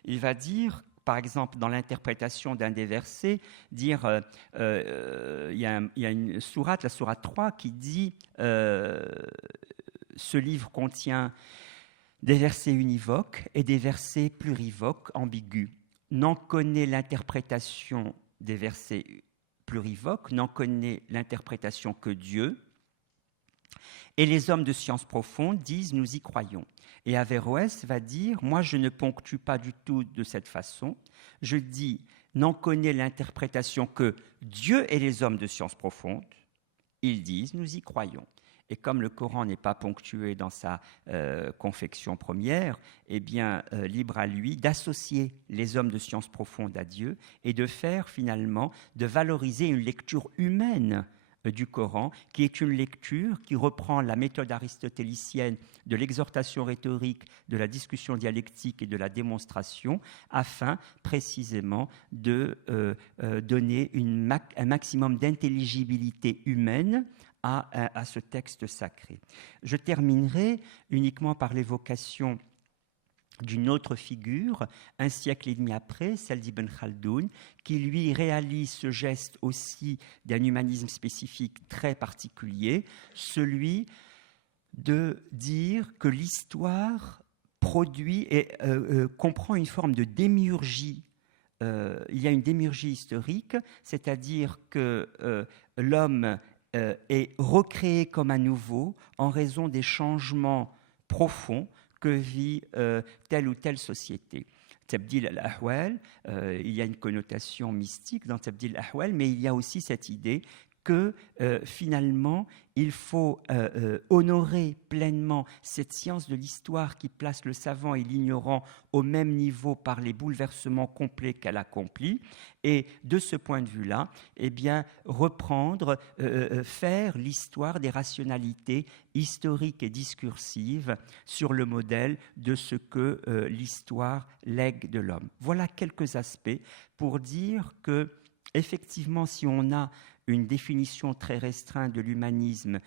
Il va dire, par exemple, dans l'interprétation d'un des versets, dire, il y a une sourate, la sourate 3, qui dit ce livre contient des versets univoques et des versets plurivoques, ambigus. N'en connaît l'interprétation des versets plurivoques, n'en connaît l'interprétation que Dieu. Et les hommes de science profonde disent « nous y croyons ». Et Averroès va dire « moi je ne ponctue pas du tout de cette façon, je dis « n'en connaît l'interprétation que Dieu et les hommes de science profonde ». Ils disent « nous y croyons ». Et comme le Coran n'est pas ponctué dans sa confection première, eh bien, libre à lui d'associer les hommes de science profonde à Dieu et de faire finalement, de valoriser une lecture humaine du Coran, qui est une lecture qui reprend la méthode aristotélicienne de l'exhortation rhétorique, de la discussion dialectique et de la démonstration, afin précisément de donner un maximum d'intelligibilité humaine à ce texte sacré. Je terminerai uniquement par l'évocation d'une autre figure, un siècle et demi après, celle d'Ibn Khaldoun, qui lui réalise ce geste aussi d'un humanisme spécifique très particulier, celui de dire que l'histoire produit et comprend une forme de démiurgie. Il y a une démiurgie historique, c'est-à-dire que l'homme est recréé comme à nouveau en raison des changements profonds que vit telle ou telle société. Tabdil al-Ahwal, il y a une connotation mystique dans Tabdil al-Ahwal, mais il y a aussi cette idée que finalement, il faut honorer pleinement cette science de l'histoire qui place le savant et l'ignorant au même niveau par les bouleversements complets qu'elle accomplit. Et de ce point de vue-là, eh bien, reprendre, faire l'histoire des rationalités historiques et discursives sur le modèle de ce que l'histoire lègue de l'homme. Voilà quelques aspects pour dire que, effectivement, si on a une définition très restreinte de l'humanisme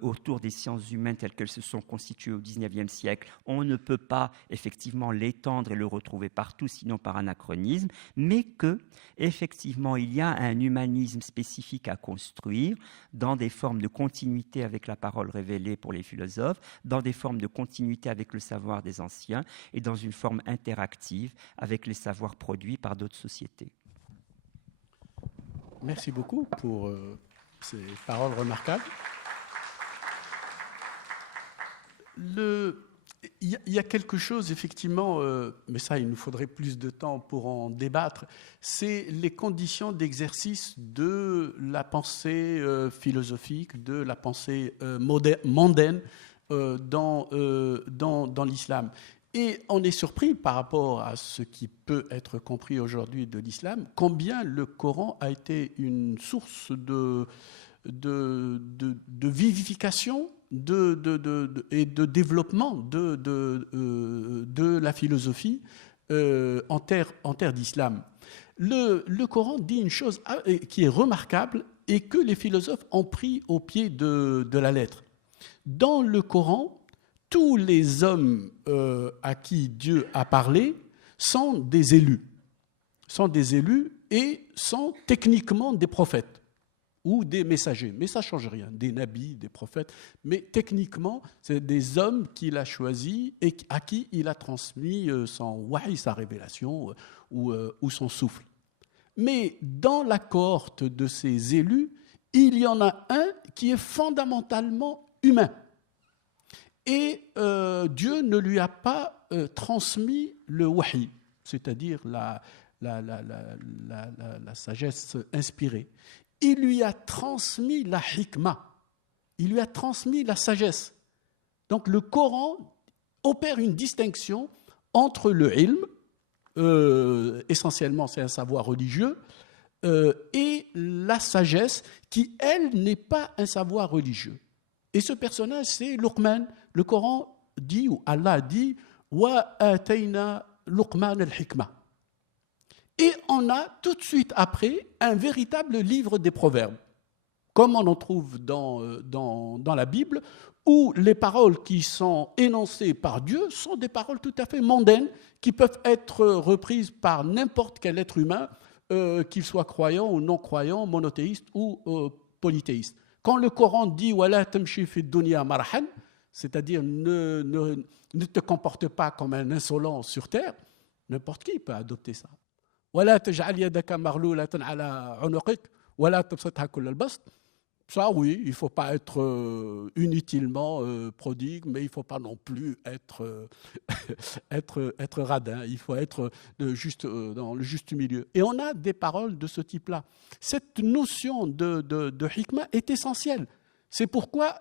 autour des sciences humaines telles qu'elles se sont constituées au XIXe siècle, on ne peut pas effectivement l'étendre et le retrouver partout, sinon par anachronisme, mais que effectivement il y a un humanisme spécifique à construire dans des formes de continuité avec la parole révélée pour les philosophes, dans des formes de continuité avec le savoir des anciens et dans une forme interactive avec les savoirs produits par d'autres sociétés. Merci beaucoup pour ces paroles remarquables. Il y a quelque chose, effectivement, mais ça, il nous faudrait plus de temps pour en débattre, c'est les conditions d'exercice de la pensée philosophique, de la pensée mondaine dans l'islam. Et on est surpris par rapport à ce qui peut être compris aujourd'hui de l'islam, combien le Coran a été une source de vivification et de développement de la philosophie en terre d'islam. Le Coran dit une chose qui est remarquable et que les philosophes ont pris au pied de la lettre. Dans le Coran, tous les hommes à qui Dieu a parlé sont des élus et sont techniquement des prophètes ou des messagers. Mais ça ne change rien, des nabis, des prophètes. Mais techniquement, c'est des hommes qu'il a choisis et à qui il a transmis son wahy, sa révélation ou son souffle. Mais dans la cohorte de ces élus, il y en a un qui est fondamentalement humain. Et Dieu ne lui a pas transmis le wahy, c'est-à-dire la sagesse inspirée. Il lui a transmis la hikmah, il lui a transmis la sagesse. Donc le Coran opère une distinction entre le ilm, essentiellement c'est un savoir religieux, et la sagesse qui, elle, n'est pas un savoir religieux. Et ce personnage, c'est Luqman. Le Coran dit, ou Allah dit, « Wa atayna Luqman al-hikmah ». Et on a tout de suite après un véritable livre des proverbes, comme on en trouve dans la Bible, où les paroles qui sont énoncées par Dieu sont des paroles tout à fait mondaines, qui peuvent être reprises par n'importe quel être humain, qu'il soit croyant ou non-croyant, monothéiste ou polythéiste. Quand le Coran dit « Wala tamshi fi dunya marahan », c'est-à-dire ne te comporte pas comme un insolent sur terre, n'importe qui peut adopter ça. ولا تجعل يدك مغلولة على عنقك ولا تبسطها كل البسط. Ça, oui, il ne faut pas être inutilement prodigue, mais il ne faut pas non plus être radin. Il faut être dans le juste milieu. Et on a des paroles de ce type-là. Cette notion de hikmah est essentielle. C'est pourquoi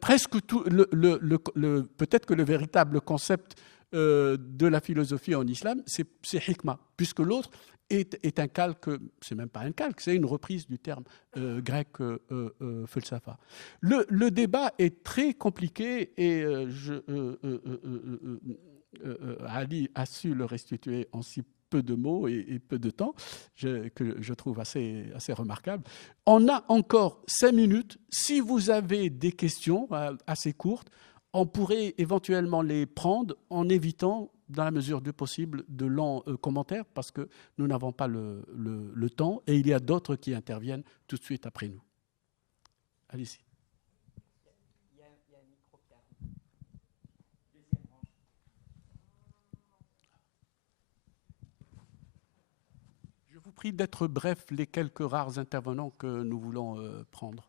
presque tout, peut-être que le véritable concept de la philosophie en islam, c'est hikmah, puisque l'autre est un calque, c'est même pas un calque, c'est une reprise du terme grec falsafa. Le débat est très compliqué et Ali a su le restituer en si peu de mots et peu de temps, que je trouve assez remarquable. On a encore 5 minutes. Si vous avez des questions assez courtes, on pourrait éventuellement les prendre en évitant, dans la mesure du possible, de longs commentaires, parce que nous n'avons pas le temps, et il y a d'autres qui interviennent tout de suite après nous. Allez-y. Il y a un micro qui arrive. Deuxième range. Je vous prie d'être bref, les quelques rares intervenants que nous voulons prendre.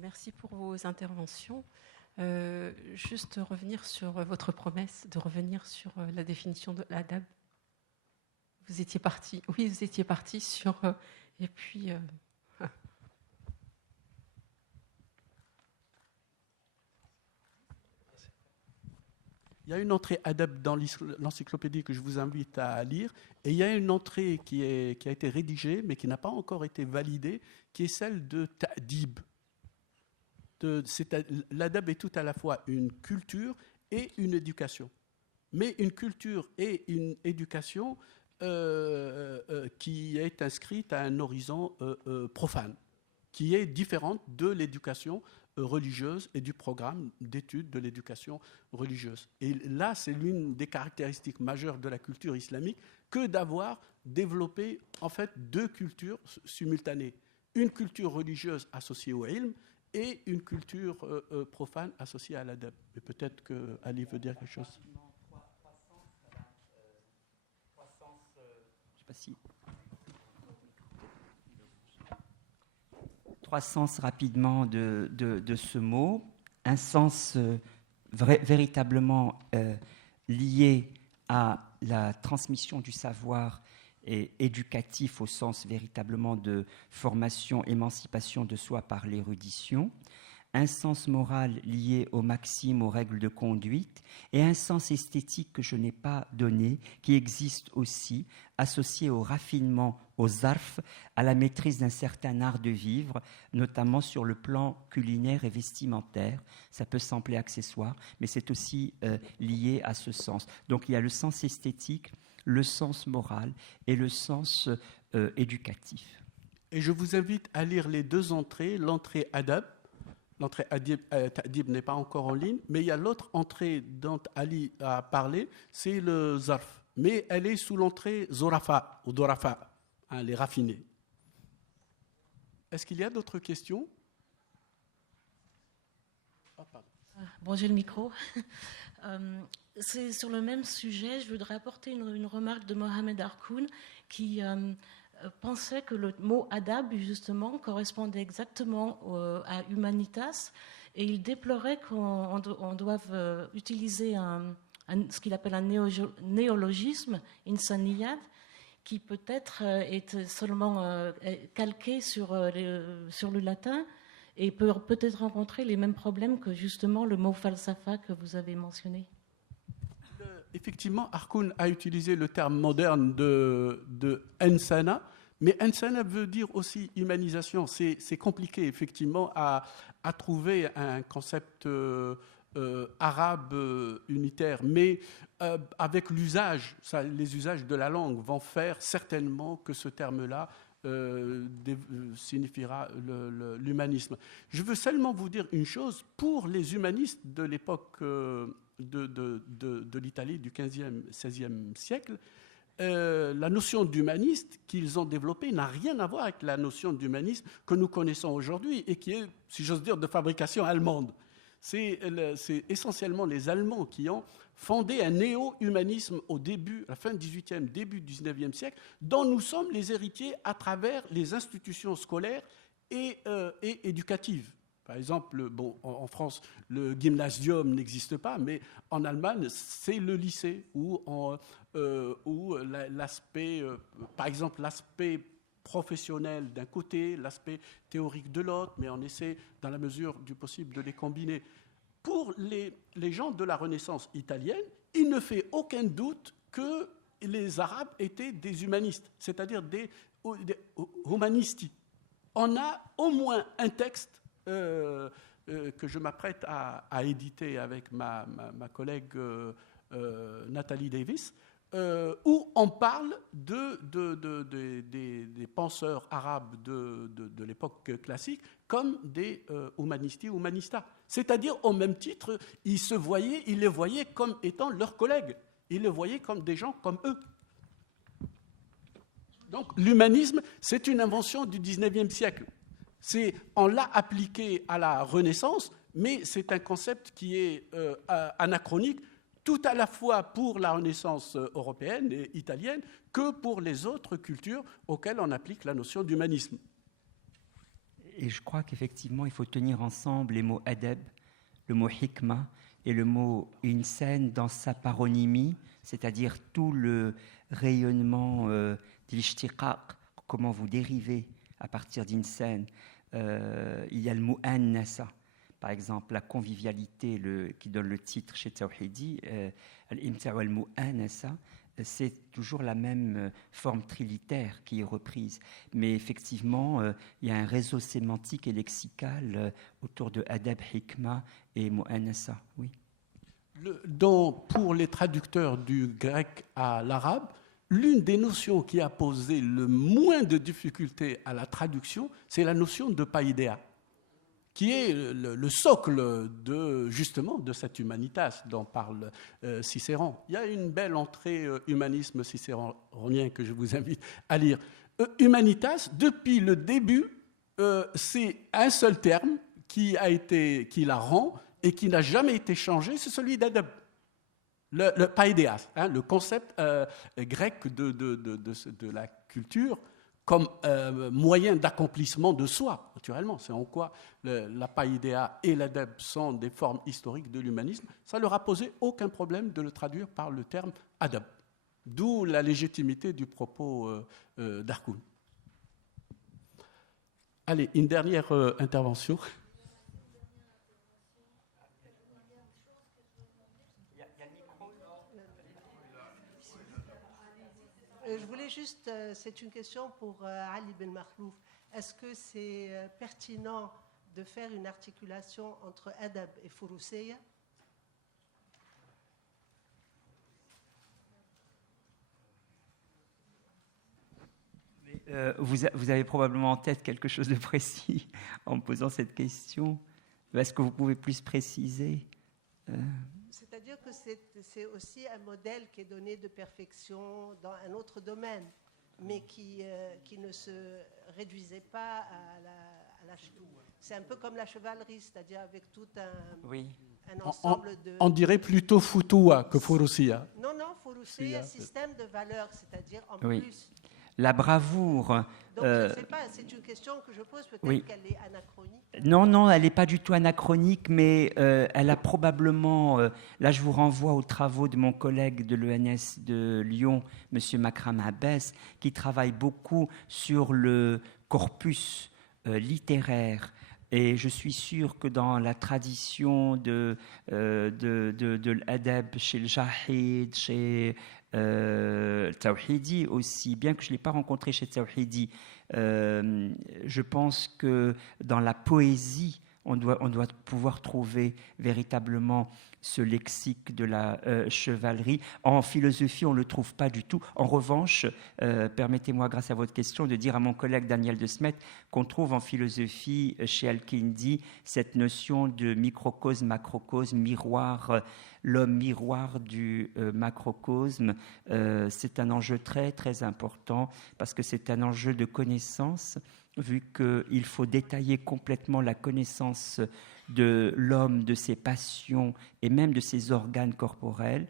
Merci pour vos interventions. Juste revenir sur votre promesse de revenir sur la définition de l'adab. Vous étiez parti sur... et puis... Il y a une entrée adab dans l'encyclopédie que je vous invite à lire, et il y a une entrée qui a été rédigée, mais qui n'a pas encore été validée, qui est celle de ta'dib. L'adab est tout à la fois une culture et une éducation. Mais une culture et une éducation qui est inscrite à un horizon profane, qui est différente de l'éducation religieuse et du programme d'études de l'éducation religieuse. Et là, c'est l'une des caractéristiques majeures de la culture islamique que d'avoir développé en fait 2 cultures simultanées. Une culture religieuse associée au ilm, et une culture profane associée à l'adab. Mais peut-être que Ali veut dire quelque chose. Je sais pas si... 3 sens rapidement de ce mot. Un sens véritablement lié à la transmission du savoir et éducatif au sens véritablement de formation, émancipation de soi par l'érudition, un sens moral lié aux maximes, aux règles de conduite, et un sens esthétique que je n'ai pas donné, qui existe aussi, associé au raffinement, aux zarfs, à la maîtrise d'un certain art de vivre, notamment sur le plan culinaire et vestimentaire. Ça peut sembler accessoire, mais c'est aussi lié à ce sens. Donc il y a le sens esthétique, le sens moral et le sens éducatif. Et je vous invite à lire les 2 entrées, l'entrée adab. L'entrée ta'dib n'est pas encore en ligne, mais il y a l'autre entrée dont Ali a parlé, c'est le zarf. Mais elle est sous l'entrée zorafa ou dorafa, les raffinés. Est-ce qu'il y a d'autres questions? Bon, j'ai le micro. C'est sur le même sujet. Je voudrais apporter une remarque de Mohamed Harkoun qui pensait que le mot adab, justement, correspondait exactement à humanitas, et il déplorait qu'on doive utiliser ce qu'il appelle un néologisme, insaniyat, qui peut-être est seulement calqué sur le latin et peut-être rencontrer les mêmes problèmes que justement le mot falsafa que vous avez mentionné. Effectivement, Harkoun a utilisé le terme moderne de insana, mais insana veut dire aussi humanisation. C'est compliqué, effectivement, à trouver un concept arabe unitaire, mais avec l'usage, les usages de la langue vont faire certainement que ce terme-là signifiera l'humanisme. Je veux seulement vous dire une chose, pour les humanistes de l'époque de l'Italie du XVe, XVIe siècle, la notion d'humaniste qu'ils ont développée n'a rien à voir avec la notion d'humanisme que nous connaissons aujourd'hui et qui est, si j'ose dire, de fabrication allemande. C'est essentiellement les Allemands qui ont fondé un néo-humanisme à la fin du XVIIIe, début du XIXe siècle, dont nous sommes les héritiers à travers les institutions scolaires et éducatives. Par exemple, en France, le gymnasium n'existe pas, mais en Allemagne, c'est le lycée où l'aspect, par exemple, l'aspect professionnel d'un côté, l'aspect théorique de l'autre, mais on essaie, dans la mesure du possible, de les combiner. Pour les gens de la Renaissance italienne, il ne fait aucun doute que les Arabes étaient des humanistes, c'est-à-dire des humanisti. On a au moins un texte que je m'apprête à éditer avec ma collègue Nathalie Davis, où on parle des penseurs arabes de l'époque classique comme des humanisti, humanista. C'est-à-dire, au même titre, ils les voyaient comme étant leurs collègues. Ils les voyaient comme des gens comme eux. Donc, l'humanisme, c'est une invention du XIXe siècle. On l'a appliqué à la Renaissance, mais c'est un concept qui est anachronique, tout à la fois pour la Renaissance européenne et italienne que pour les autres cultures auxquelles on applique la notion d'humanisme. Et je crois qu'effectivement, il faut tenir ensemble les mots adab, le mot hikma et le mot insan dans sa paronymie, c'est-à-dire tout le rayonnement de l'ishtiqaq, comment vous dérivez à partir d'insan. Il y a le mot an-nasa. Par exemple, la convivialité qui donne le titre chez Tawhidi, al-imta' wal-mu'anasa, c'est toujours la même forme trilitaire qui est reprise. Mais effectivement, il y a un réseau sémantique et lexical autour de adab, hikma et mu'anasa. Oui. Pour les traducteurs du grec à l'arabe, l'une des notions qui a posé le moins de difficultés à la traduction, c'est la notion de païdéa, qui est le socle justement de cette humanitas dont parle Cicéron. Il y a une belle entrée humanisme cicéronien que je vous invite à lire. Humanitas, depuis le début, c'est un seul terme qui la rend et qui n'a jamais été changé, c'est celui d'adab. Le païdéas, le concept grec de la culture comme moyen d'accomplissement de soi, naturellement. C'est en quoi la païdéa et l'adab sont des formes historiques de l'humanisme. Ça ne leur a posé aucun problème de le traduire par le terme adab. D'où la légitimité du propos d'Arkoun. Allez, une dernière intervention. Je voulais juste, c'est une question pour Ali Ben Makhlouf. Est-ce que c'est pertinent de faire une articulation entre adab et furusiya? Vous avez probablement en tête quelque chose de précis en me posant cette question. Est-ce que vous pouvez plus préciser C'est-à-dire que c'est aussi un modèle qui est donné de perfection dans un autre domaine, mais qui ne se réduisait pas à la c'est un peu comme la chevalerie, c'est-à-dire avec tout un ensemble de... On dirait plutôt futua que furusiya. Non, furusiya, système de valeurs, c'est-à-dire en oui. plus. La bravoure. Donc, je ne sais pas, c'est une question que je pose, peut-être qu'elle est anachronique. Non, elle n'est pas du tout anachronique, mais elle a probablement... là, je vous renvoie aux travaux de mon collègue de l'ENS de Lyon, M. Makram Abbès, qui travaille beaucoup sur le corpus littéraire. Et je suis sûr que dans la tradition de l'adab chez le Jahid, chez Tawhidi aussi, bien que je ne l'ai pas rencontré chez Tawhidi, je pense que dans la poésie, on doit pouvoir trouver véritablement ce lexique de la chevalerie. En philosophie, on ne le trouve pas du tout. En revanche, permettez-moi, grâce à votre question, de dire à mon collègue Daniel de Smet qu'on trouve en philosophie, chez Al-Kindi, cette notion de microcosme, macrocosme, miroir, l'homme miroir du macrocosme. C'est un enjeu très, très important parce que c'est un enjeu de connaissance, vu qu'il faut détailler complètement la connaissance de l'homme, de ses passions et même de ses organes corporels,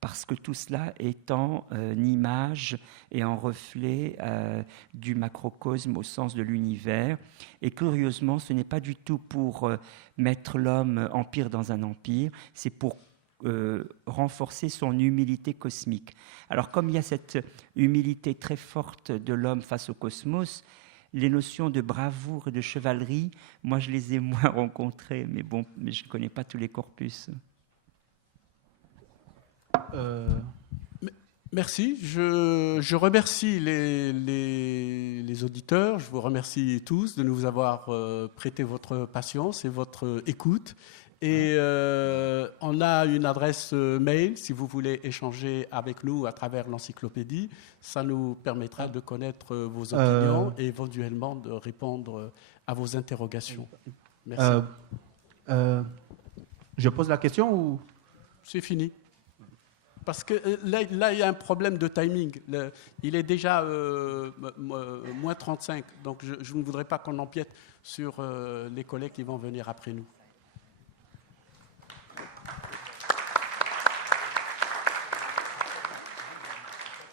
parce que tout cela est en image et en reflet du macrocosme au sens de l'univers. Et curieusement, ce n'est pas du tout pour mettre l'homme empire dans un empire, c'est pour renforcer son humilité cosmique. Alors comme il y a cette humilité très forte de l'homme face au cosmos, les notions de bravoure et de chevalerie, moi je les ai moins rencontrées, mais bon, mais je ne connais pas tous les corpus. Merci. Je remercie les auditeurs. Je vous remercie tous de nous avoir prêté votre patience et votre écoute. Et on a une adresse mail si vous voulez échanger avec nous à travers l'encyclopédie. Ça nous permettra de connaître vos opinions et éventuellement de répondre à vos interrogations. Merci. Je pose la question ou... C'est fini. Parce que là, il y a un problème de timing. Il est déjà moins 35. Donc, je ne voudrais pas qu'on empiète sur les collègues qui vont venir après nous.